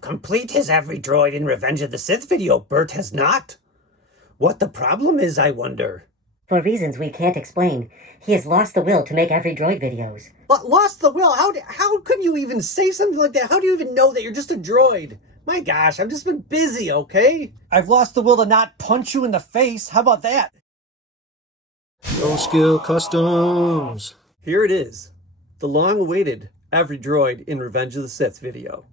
Complete his every droid in Revenge of the Sith video, Bert has not. What the problem is, I wonder. For reasons we can't explain, he has lost the will to make every droid videos. But lost the will? How could you even say something like that? How do you even know that you're just a droid? My gosh, I've just been busy, okay? I've lost the will to not punch you in the face. How about that? No skill customs. Here it is. The long-awaited Every Droid in Revenge of the Sith video.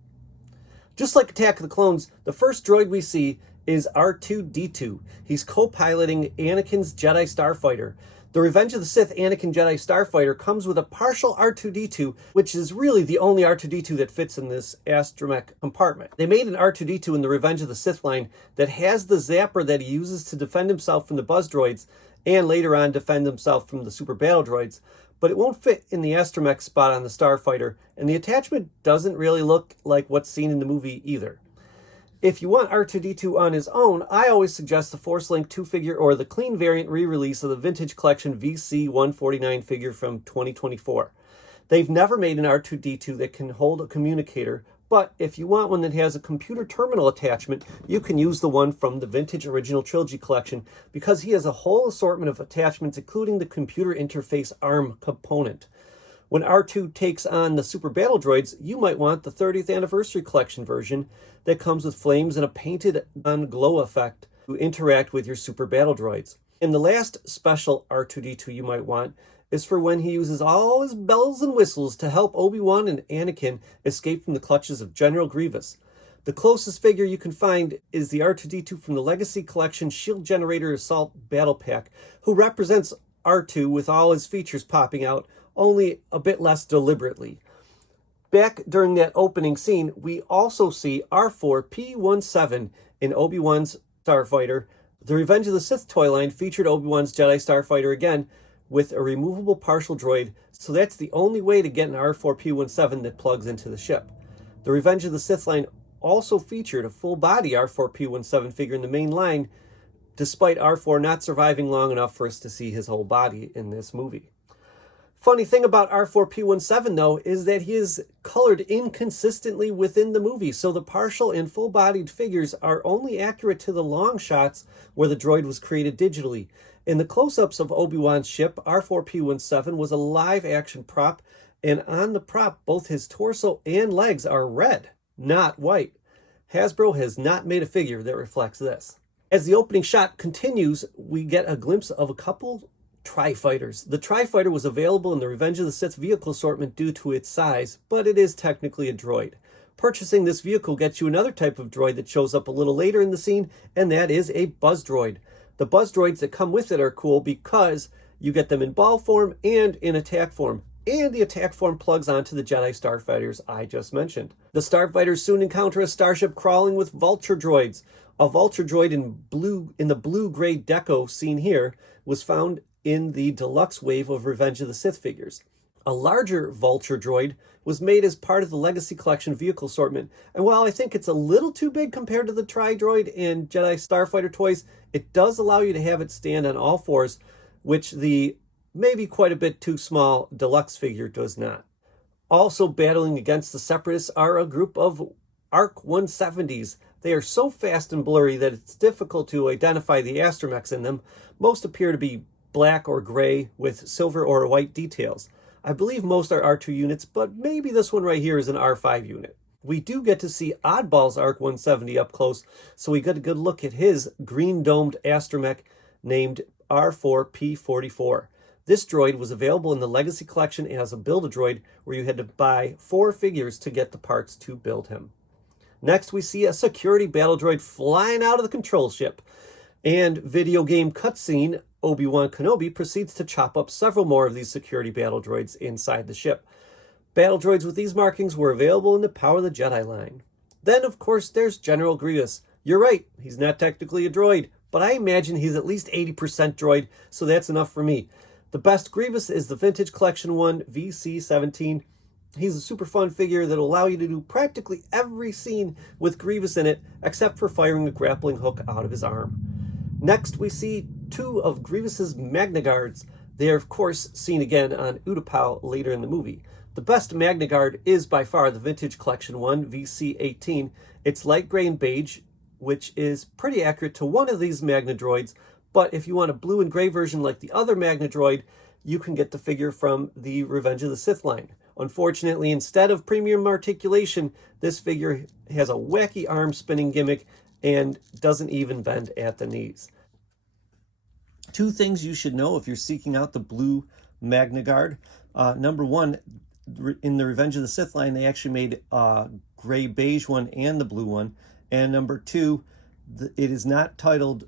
Just like Attack of the Clones, the first droid we see is R2-D2. He's co-piloting Anakin's Jedi Starfighter. The Revenge of the Sith Anakin Jedi Starfighter comes with a partial R2-D2, which is really the only R2-D2 that fits in this astromech compartment. They made an R2-D2 in the Revenge of the Sith line that has the zapper that he uses to defend himself from the buzz droids and later on defend himself from the super battle droids, but it won't fit in the astromech spot on the Starfighter, and the attachment doesn't really look like what's seen in the movie either. If you want R2-D2 on his own, I always suggest the Force Link 2-figure or the clean variant re-release of the Vintage Collection VC-149 figure from 2024. They've never made an R2-D2 that can hold a communicator, but if you want one that has a computer terminal attachment, you can use the one from the Vintage Original Trilogy Collection because he has a whole assortment of attachments, including the computer interface ARM component. When R2 takes on the Super Battle Droids, you might want the 30th Anniversary Collection version that comes with flames and a painted-on glow effect to interact with your Super Battle Droids. And the last special R2-D2 you might want is for when he uses all his bells and whistles to help Obi-Wan and Anakin escape from the clutches of General Grievous. The closest figure you can find is the R2-D2 from the Legacy Collection Shield Generator Assault Battle Pack, who represents R2 with all his features popping out, only a bit less deliberately. Back during that opening scene, we also see R4-P17 in Obi-Wan's Starfighter. The Revenge of the Sith toy line featured Obi-Wan's Jedi Starfighter again with a removable partial droid, so that's the only way to get an R4-P17 that plugs into the ship. The Revenge of the Sith line also featured a full-body R4-P17 figure in the main line, despite R4 not surviving long enough for us to see his whole body in this movie. Funny thing about R4-P17, though, is that he is colored inconsistently within the movie, so the partial and full-bodied figures are only accurate to the long shots where the droid was created digitally. In the close-ups of Obi-Wan's ship, R4-P17 was a live-action prop, and on the prop, both his torso and legs are red, not white. Hasbro has not made a figure that reflects this. As the opening shot continues, we get a glimpse of a couple Tri-Fighters. The Tri-Fighter was available in the Revenge of the Sith vehicle assortment due to its size, but it is technically a droid. Purchasing this vehicle gets you another type of droid that shows up a little later in the scene, and that is a buzz droid. The buzz droids that come with it are cool because you get them in ball form and in attack form, and the attack form plugs onto the Jedi Starfighters I just mentioned. The Starfighters soon encounter a starship crawling with vulture droids. A vulture droid in the blue-gray deco seen here was found in the deluxe wave of Revenge of the Sith figures. A larger vulture droid was made as part of the Legacy Collection vehicle assortment, and while I think it's a little too big compared to the Tri-Droid and Jedi Starfighter toys, it does allow you to have it stand on all fours, which the maybe quite a bit too small deluxe figure does not. Also battling against the Separatists are a group of ARC 170s. They are so fast and blurry that it's difficult to identify the astromechs in them. Most appear to be black or gray with silver or white details. I believe most are R2 units, but maybe this one right here is an R5 unit. We do get to see Oddball's ARC 170 up close, so we get a good look at his green-domed astromech named R4-P44. This droid was available in the Legacy Collection as a Build-A-Droid, where you had to buy 4 figures to get the parts to build him. Next, we see a security battle droid flying out of the control ship. And video game cutscene, Obi-Wan Kenobi proceeds to chop up several more of these security battle droids inside the ship. Battle droids with these markings were available in the Power of the Jedi line. Then, of course, there's General Grievous. You're right, he's not technically a droid, but I imagine he's at least 80% droid, so that's enough for me. The best Grievous is the Vintage Collection one, VC-17. He's a super fun figure that'll allow you to do practically every scene with Grievous in it, except for firing a grappling hook out of his arm. Next, we see 2 of Grievous's Magna Guards. They are, of course, seen again on Utapau later in the movie. The best Magna Guard is by far the Vintage Collection one, VC-18. It's light gray and beige, which is pretty accurate to one of these Magna droids, but if you want a blue and gray version like the other Magna droid, you can get the figure from the Revenge of the Sith line. Unfortunately, instead of premium articulation, this figure has a wacky arm spinning gimmick and doesn't even bend at the knees. Two things you should know if you're seeking out the blue Magna Guard. Number one, in the Revenge of the Sith line, they actually made a gray beige one and the blue one. And number two, it is not titled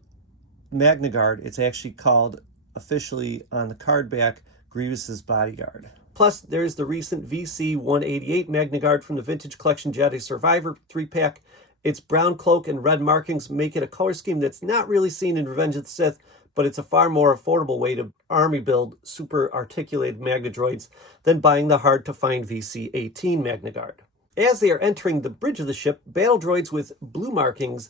Magna Guard. It's actually called, officially on the card back, Grievous's Bodyguard. Plus, there's the recent VC-188 Magna Guard from the Vintage Collection Jedi Survivor 3-pack. Its brown cloak and red markings make it a color scheme that's not really seen in Revenge of the Sith, but it's a far more affordable way to army build super articulated Magna droids than buying the hard-to-find VC-18 Magna Guard. As they are entering the bridge of the ship, battle droids with blue markings,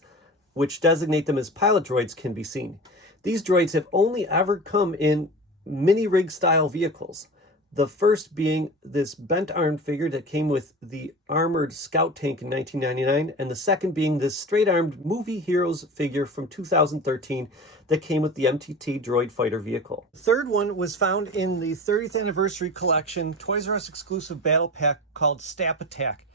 which designate them as pilot droids, can be seen. These droids have only ever come in mini-rig style vehicles. The first being this bent-armed figure that came with the armored scout tank in 1999, and the second being this straight-armed movie heroes figure from 2013 that came with the MTT droid fighter vehicle. The third one was found in the 30th anniversary collection Toys R Us exclusive battle pack called Stap Attack,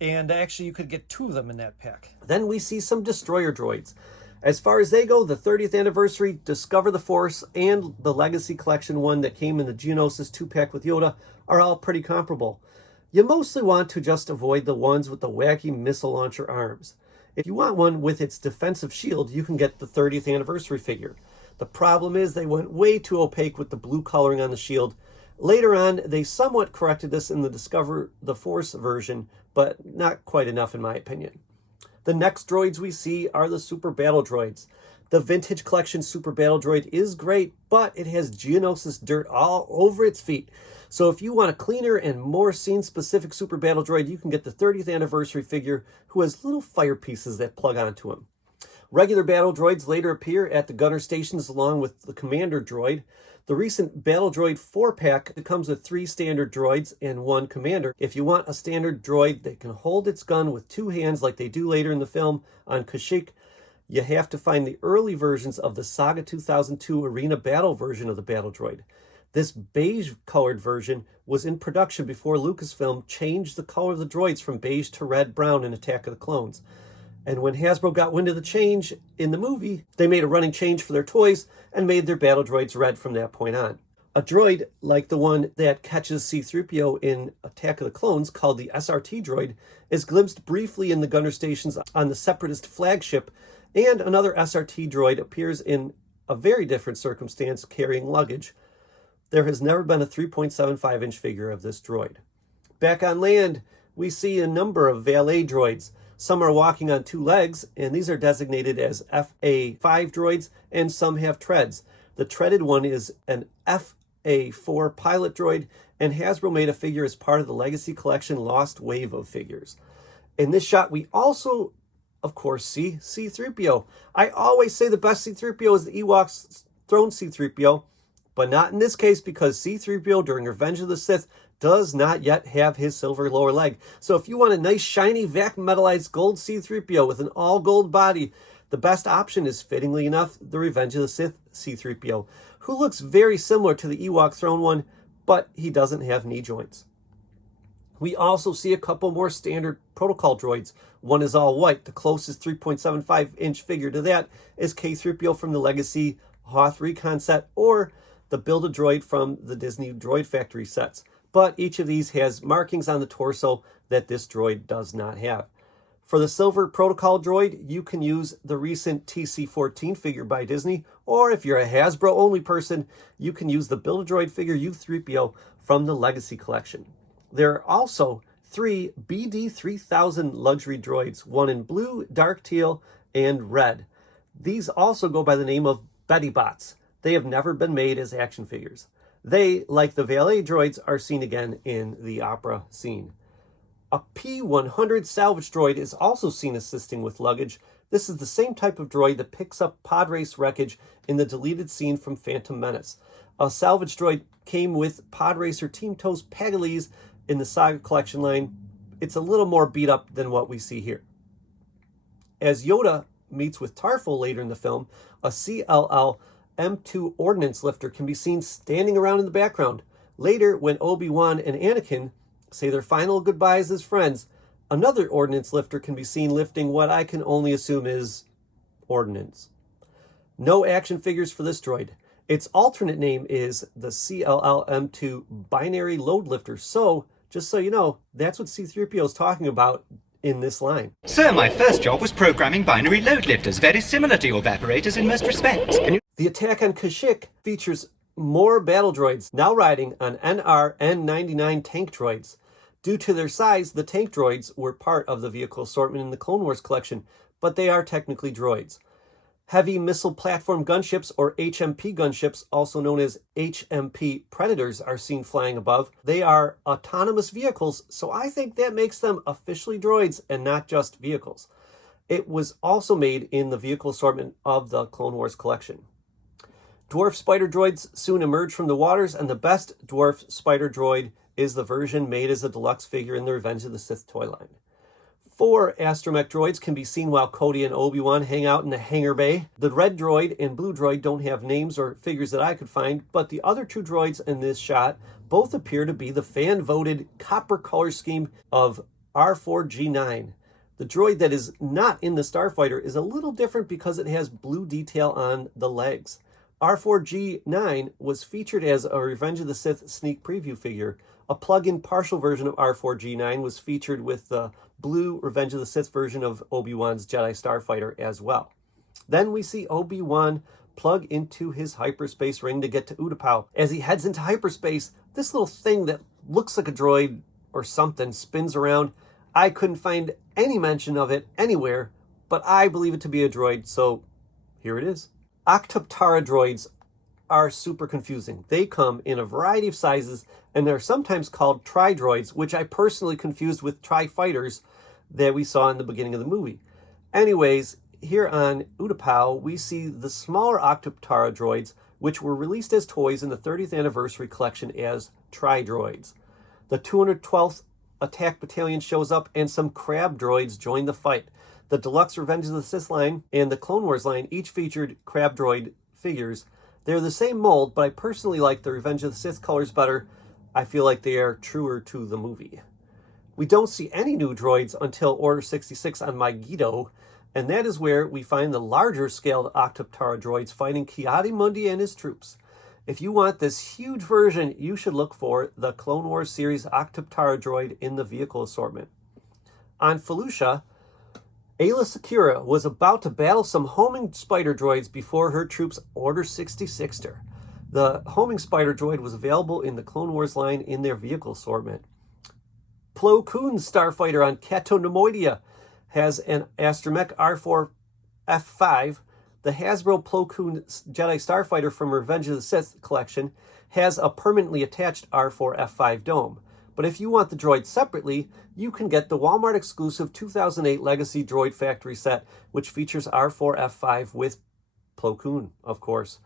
and actually you could get two of them in that pack. Then we see some destroyer droids. As far as they go, the 30th anniversary Discover the Force and the Legacy Collection one that came in the Geonosis 2-pack with Yoda are all pretty comparable. You mostly want to just avoid the ones with the wacky missile launcher arms. If you want one with its defensive shield, you can get the 30th anniversary figure. The problem is they went way too opaque with the blue coloring on the shield. Later on, they somewhat corrected this in the Discover the Force version, but not quite enough in my opinion. The next droids we see are the Super Battle Droids. The Vintage Collection Super Battle Droid is great, but it has Geonosis dirt all over its feet. So if you want a cleaner and more scene-specific Super Battle Droid, you can get the 30th anniversary figure who has little fire pieces that plug onto him. Regular battle droids later appear at the gunner stations along with the Commander droid. The recent Battle Droid 4-pack comes with 3 standard droids and 1 commander. If you want a standard droid that can hold its gun with 2 hands like they do later in the film on Kashyyyk, you have to find the early versions of the Saga 2002 Arena Battle version of the Battle Droid. This beige-colored version was in production before Lucasfilm changed the color of the droids from beige to red-brown in Attack of the Clones. And when Hasbro got wind of the change in the movie, they made a running change for their toys and made their battle droids red from that point on. A droid like the one that catches C-3PO in Attack of the Clones, called the SRT droid, is glimpsed briefly in the gunner stations on the Separatist flagship, and another SRT droid appears in a very different circumstance carrying luggage. There has never been a 3.75-inch figure of this droid. Back on land, we see a number of valet droids. Some are walking on 2 legs, and these are designated as FA5 droids, and some have treads. The treaded one is an FA4 pilot droid, and Hasbro made a figure as part of the Legacy Collection Lost Wave of figures. In this shot, we also, of course, see C-3PO. I always say the best C-3PO is the Ewoks' throne C-3PO, but not in this case because C-3PO during Revenge of the Sith does not yet have his silver lower leg. So if you want a nice, shiny, vacuum metallized gold C-3PO with an all-gold body, the best option is, fittingly enough, the Revenge of the Sith C-3PO, who looks very similar to the Ewok throne one, but he doesn't have knee joints. We also see a couple more standard protocol droids. One is all white. The closest 3.75-inch figure to that is K-3PO from the Legacy Hoth Recon set, or the Build-A-Droid from the Disney Droid Factory sets. But each of these has markings on the torso that this droid does not have. For the silver protocol droid, you can use the recent TC-14 figure by Disney, or if you're a Hasbro-only person, you can use the Build-A-Droid figure U-3PO from the Legacy Collection. There are also 3 BD-3000 luxury droids, one in blue, dark teal, and red. These also go by the name of Betty Bots. They have never been made as action figures. They, like the valet droids, are seen again in the opera scene. A P-100 salvage droid is also seen assisting with luggage. This is the same type of droid that picks up pod race wreckage in the deleted scene from Phantom Menace. A salvage droid came with pod racer Team Toast Pagalies in the Saga Collection line, it's a little more beat up than what we see here. As Yoda meets with Tarful later in the film, a CLL M2 ordnance lifter can be seen standing around in the background. Later, when Obi-Wan and Anakin say their final goodbyes as friends, another ordnance lifter can be seen lifting what I can only assume is ordnance. No action figures for this droid. Its alternate name is the CLL-M2 Binary Load Lifter. So, just so you know, that's what C-3PO is talking about in this line. Sir, my first job was programming binary load lifters, very similar to your evaporators in most respects. The attack on Kashyyyk features more battle droids, now riding on NR N99 tank droids. Due to their size, the tank droids were part of the vehicle assortment in the Clone Wars collection, but they are technically droids. Heavy Missile Platform Gunships, or HMP gunships, also known as HMP Predators, are seen flying above. They are autonomous vehicles, so I think that makes them officially droids and not just vehicles. It was also made in the vehicle assortment of the Clone Wars collection. Dwarf spider droids soon emerge from the waters, and the best dwarf spider droid is the version made as a deluxe figure in the Revenge of the Sith toy line. 4 astromech droids can be seen while Cody and Obi-Wan hang out in the hangar bay. The red droid and blue droid don't have names or figures that I could find, but the other 2 droids in this shot both appear to be the fan-voted copper color scheme of R4G9. The droid that is not in the Starfighter is a little different because it has blue detail on the legs. R4G9 was featured as a Revenge of the Sith sneak preview figure. A plug-in partial version of R4G9 was featured with the blue Revenge of the Sith version of Obi-Wan's Jedi Starfighter as well. Then we see Obi-Wan plug into his hyperspace ring to get to Utapau. As he heads into hyperspace, this little thing that looks like a droid or something spins around. I couldn't find any mention of it anywhere, but I believe it to be a droid, so here it is. Octoptara droids are super confusing. They come in a variety of sizes, and they're sometimes called tri-droids, which I personally confused with tri-fighters that we saw in the beginning of the movie. Anyways, here on Utapau, we see the smaller Octoptara droids, which were released as toys in the 30th anniversary collection as tri-droids. The 212th Attack Battalion shows up, and some crab droids join the fight. The Deluxe Revenge of the Sith line and the Clone Wars line each featured crab droid figures. They're the same mold, but I personally like the Revenge of the Sith colors better. I feel like they are truer to the movie. We don't see any new droids until Order 66 on Megiddo, and that is where we find the larger scaled Octoptara droids fighting Ki-Adi-Mundi and his troops. If you want this huge version, you should look for the Clone Wars series Octoptara droid in the vehicle assortment. On Felucia, Aayla Secura was about to battle some homing spider droids before her troops Order 66'd her. The homing spider droid was available in the Clone Wars line in their vehicle assortment. Plo Koon's starfighter on Cato Nemoidia has an astromech R4F5. The Hasbro Plo Koon Jedi Starfighter from Revenge of the Sith collection has a permanently attached R4F5 dome. But if you want the droid separately, you can get the Walmart exclusive 2008 Legacy Droid Factory set, which features R4F5 with Plo Koon, of course.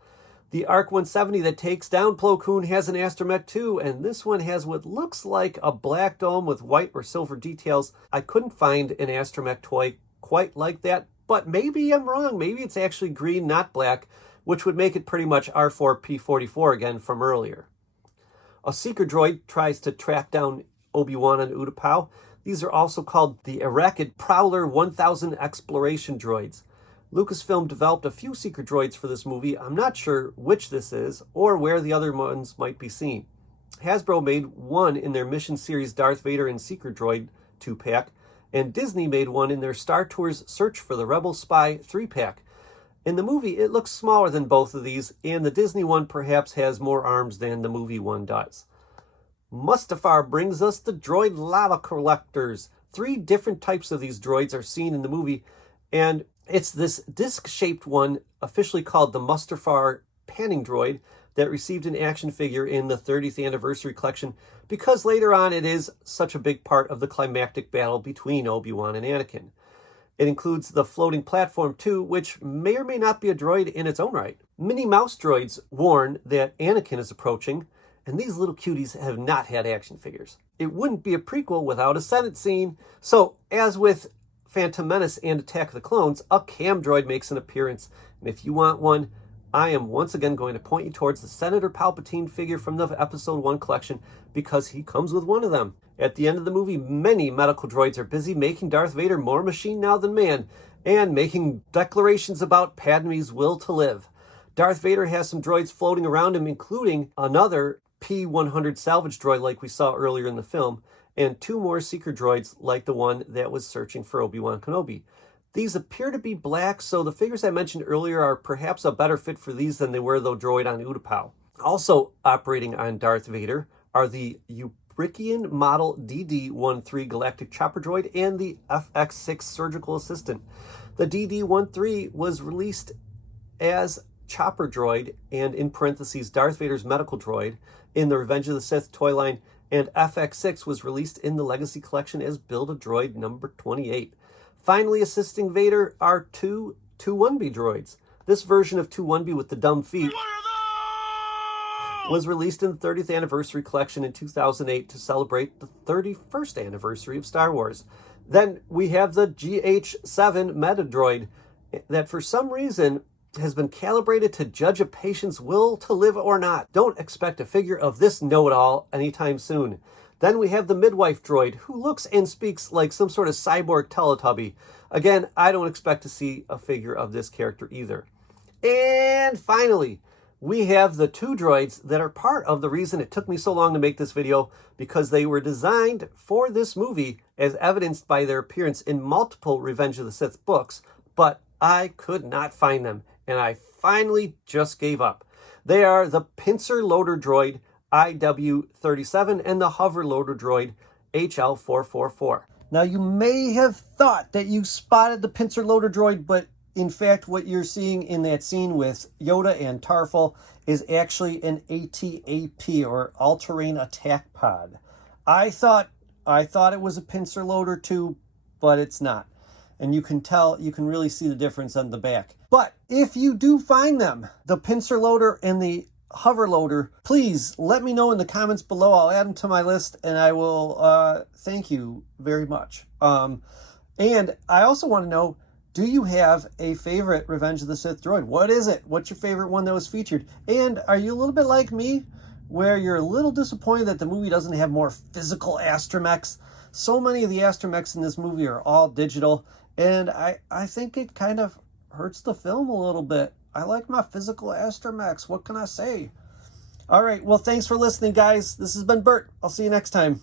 The ARC 170 that takes down Plo Koon has an astromech too, and this one has what looks like a black dome with white or silver details. I couldn't find an astromech toy quite like that, but maybe I'm wrong. Maybe it's actually green, not black, which would make it pretty much R4P44 again from earlier. A seeker droid tries to track down Obi-Wan on Utapau. These are also called the Arachid Prowler 1000 exploration droids. Lucasfilm developed a few seeker droids for this movie. I'm not sure which this is or where the other ones might be seen. Hasbro made one in their Mission Series Darth Vader and Seeker Droid 2-pack, and Disney made one in their Star Tours Search for the Rebel Spy 3-pack. In the movie, it looks smaller than both of these, and the Disney one perhaps has more arms than the movie one does. Mustafar brings us the droid lava collectors. 3 different types of these droids are seen in the movie, and it's this disc-shaped one, officially called the Mustafar panning droid, that received an action figure in the 30th anniversary collection because later on it is such a big part of the climactic battle between Obi-Wan and Anakin. It includes the floating platform too, which may or may not be a droid in its own right. Minnie Mouse droids warn that Anakin is approaching, and these little cuties have not had action figures. it wouldn't be a prequel without a Senate scene. So, as with Phantom Menace and Attack of the Clones, a cam droid makes an appearance. And if you want one, I am once again going to point you towards the Senator Palpatine figure from the Episode 1 collection because he comes with one of them. At the end of the movie, many medical droids are busy making Darth Vader more machine now than man and making declarations about Padme's will to live. Darth Vader has some droids floating around him, including another P-100 salvage droid like we saw earlier in the film, and 2 more seeker droids like the one that was searching for Obi-Wan Kenobi. These appear to be black, so the figures I mentioned earlier are perhaps a better fit for these than they were the droid on Utapau. Also operating on Darth Vader are the Ubrikian model DD-13 Galactic Chopper Droid and the FX-6 Surgical Assistant. The DD-13 was released as Chopper Droid and in parentheses Darth Vader's medical droid in the Revenge of the Sith toy line, and FX-6 was released in the Legacy Collection as Build-A-Droid number 28. Finally assisting Vader are 2 2-1B droids. This version of 2-1B with the dumb feet was released in the 30th Anniversary Collection in 2008 to celebrate the 31st anniversary of Star Wars. Then we have the GH7 Meta Droid that for some reason has been calibrated to judge a patient's will to live or not. Don't expect a figure of this know-it-all anytime soon. Then we have the Midwife Droid, who looks and speaks like some sort of cyborg Teletubby. Again, I don't expect to see a figure of this character either. And finally, we have the 2 droids that are part of the reason it took me so long to make this video, because they were designed for this movie as evidenced by their appearance in multiple Revenge of the Sith books, but I could not find them, and I finally just gave up. They are the Pincer Loader Droid IW-37 and the Hover Loader Droid HL-444. Now, you may have thought that you spotted the Pincer Loader Droid, but in fact, what you're seeing in that scene with Yoda and Tarful is actually an AT-AP, or All-Terrain Attack Pod. I thought it was a Pincer Loader too, but it's not. And you can tell, you can really see the difference on the back. But if you do find them, the Pincer Loader and the Hover Loader, please let me know in the comments below. I'll add them to my list, and I will thank you very much. And I also want to know, do you have a favorite Revenge of the Sith droid? What is it? What's your favorite one that was featured? And are you a little bit like me, where you're a little disappointed that the movie doesn't have more physical astromechs? So many of the astromechs in this movie are all digital, and I think it kind of hurts the film a little bit. I like my physical astromechs. What can I say? All right. Well, thanks for listening, guys. This has been Bert. I'll see you next time.